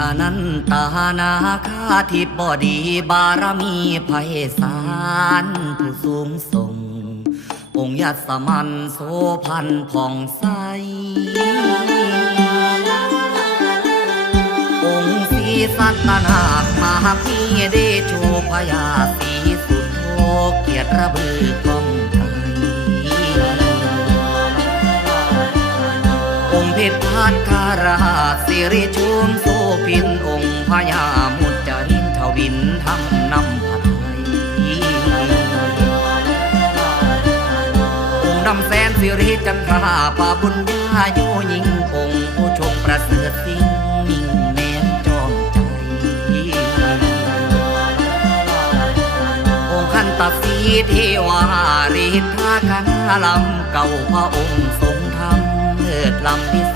อนันตานาคาทิบอดีบารมีไพศาลผู้สูงส่ง องค์ยัสมันโสพันผ่องใส องค์ศรีสัตนาคมาพีเดโชพยาสีสุดโทเกียรติระบือกอง องค์เพชรพานคาราสิริชุมโสพินองค์พญามุจจรินทวินทำนำผัดไทยองค์ดำแสนสิริจันทราป่าบุญญาโยยิงองค์ผู้ชงประเสริฐสิ่งมิ่งแนนจอมใจองค์ขันตสีเทวาริทาคาลำเก่าพระองค์ ท